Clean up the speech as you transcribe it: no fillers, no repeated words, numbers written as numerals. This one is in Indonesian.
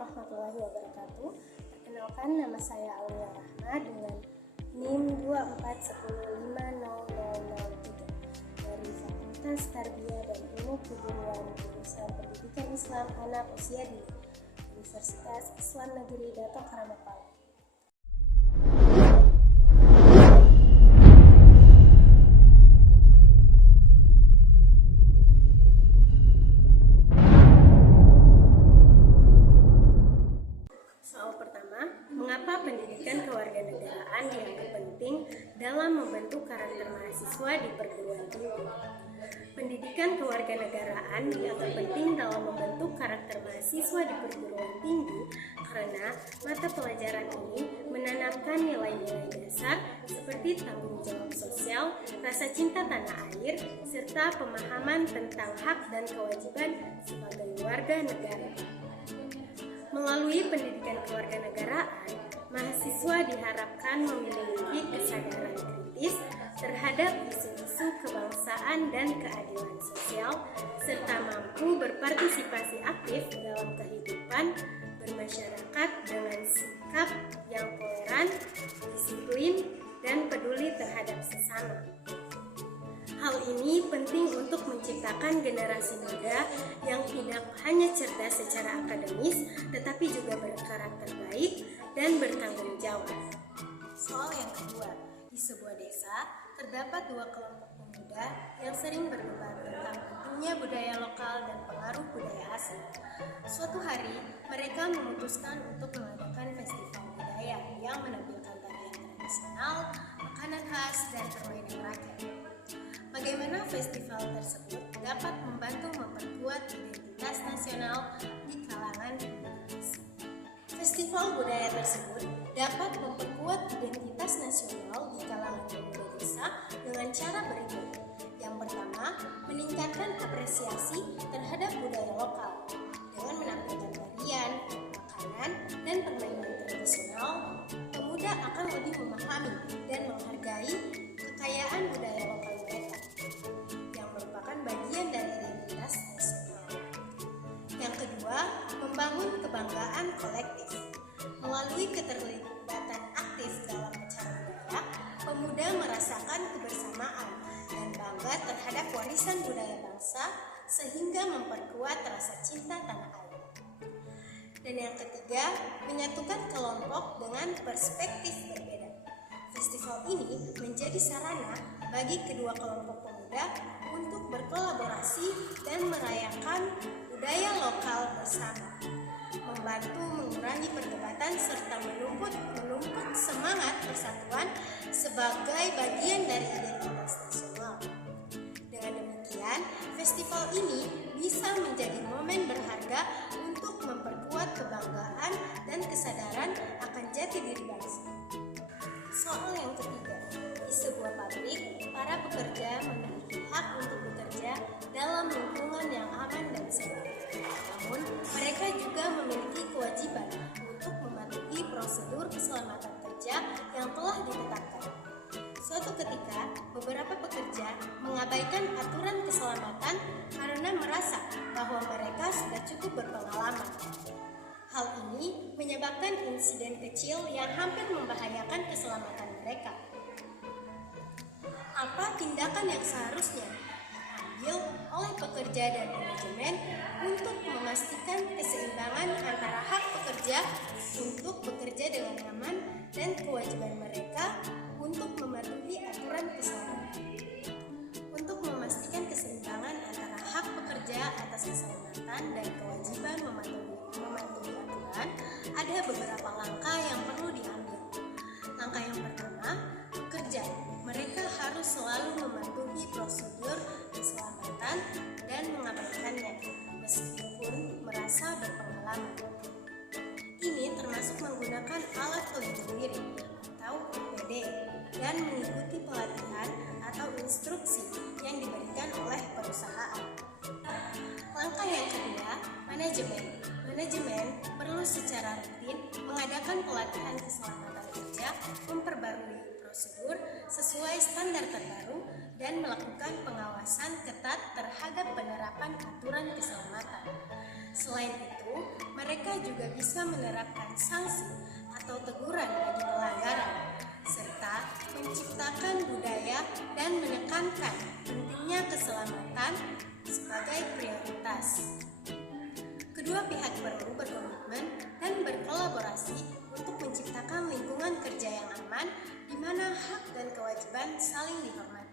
warahmatullahi wabarakatuh. Perkenalkan, nama saya Aulia Rahma dengan NIM 241500003 dari Fakultas Tarbiyah dan Ilmu Keguruan Jurusan Pendidikan Islam Anak Usia Dini, Universitas Islam Negeri Dato Karamapala. Soal pertama, mengapa pendidikan kewarganegaraan dianggap penting dalam membentuk karakter mahasiswa di perguruan tinggi? Pendidikan kewarganegaraan dianggap penting dalam membentuk karakter mahasiswa di perguruan tinggi karena mata pelajaran ini menanamkan nilai-nilai dasar seperti tanggung jawab sosial, rasa cinta tanah air, serta pemahaman tentang hak dan kewajiban sebagai warga negara. Melalui pendidikan kewarganegaraan, mahasiswa diharapkan memiliki kesadaran kritis terhadap isu-isu kebangsaan dan keadilan sosial, serta mampu berpartisipasi aktif dalam kehidupan bermasyarakat dengan sikap yang toleran, disiplin, dan peduli terhadap sesama. Hal ini penting untuk menciptakan generasi muda yang tidak hanya cerdas secara akademis, tetapi juga berkarakter baik dan bertanggung jawab. Soal yang kedua, di sebuah desa terdapat dua kelompok pemuda yang sering berdebat tentang pentingnya budaya lokal dan pengaruh budaya asing. Suatu hari, mereka memutuskan untuk mengadakan festival budaya yang menampilkan tarian tradisional, makanan khas, dan permainan rakyat. Bagaimana festival tersebut dapat membantu memperkuat identitas nasional di kalangan minoritas? Festival budaya tersebut dapat memperkuat identitas nasional di kalangan pemuda desa dengan cara berikut. Yang pertama, meningkatkan apresiasi terhadap budaya lokal dengan menampilkan tarian, makanan, dan permainan tradisional. Pemuda akan lebih memahami dan menghargai kekayaan budaya lokal mereka yang merupakan bagian dari identitas nasional. Yang kedua, membangun kebanggaan kolektif. Melalui keterlibatan aktif dalam acara budaya, pemuda merasakan kebersamaan dan bangga terhadap warisan budaya bangsa sehingga memperkuat rasa cinta tanah air. Dan yang ketiga, menyatukan kelompok dengan perspektif berbeda. Festival ini menjadi sarana bagi kedua kelompok pemuda untuk berkolaborasi dan merayakan budaya lokal bersama, membantu mengurangi perdebatan serta menumpuk semangat persatuan sebagai bagian dari identitas nasional. Dengan demikian, festival ini bisa menjadi momen berharga untuk memperkuat kebanggaan dan kesadaran akan jati diri bangsa. Soal yang ketiga, di sebuah pabrik, para pekerja memiliki hak untuk bekerja dalam lingkungan yang aman dan sehat. Namun, mereka juga memiliki kewajiban untuk mematuhi prosedur keselamatan kerja yang telah ditetapkan. Suatu ketika, beberapa pekerja mengabaikan aturan keselamatan karena merasa bahwa mereka sudah cukup berpengalaman. Hal ini menyebabkan insiden kecil yang hampir membahayakan keselamatan mereka. Apa tindakan yang seharusnya diambil oleh pekerja dan manajemen untuk memastikan keseimbangan antara hak pekerja untuk bekerja dengan nyaman dan kewajiban mereka untuk mematuhi aturan keselamatan? Untuk memastikan keseimbangan antara hak pekerja atas keselamatan dan kewajiban mematuhi aturan, ada beberapa langkah yang perlu diambil. Langkah yang pertama, pekerja. Mereka harus selalu mematuhi prosedur keselamatan dan mengabaikannya meskipun merasa berpengalaman. Ini termasuk menggunakan alat pelindung diri atau APD dan mengikuti pelatihan atau instruksi yang diberikan oleh perusahaan. Langkah yang kedua, manajemen. Manajemen perlu secara rutin mengadakan pelatihan keselamatan kerja, memperbarui prosedur sesuai standar terbaru, dan melakukan pengawasan ketat terhadap penerapan aturan keselamatan. Selain itu, mereka mereka juga bisa menerapkan sanksi atau teguran bagi pelanggaran, serta menciptakan budaya dan menekankan pentingnya keselamatan sebagai prioritas. Kedua pihak perlu berkomitmen dan berkolaborasi untuk menciptakan lingkungan kerja yang aman di mana hak dan kewajiban saling dihormati.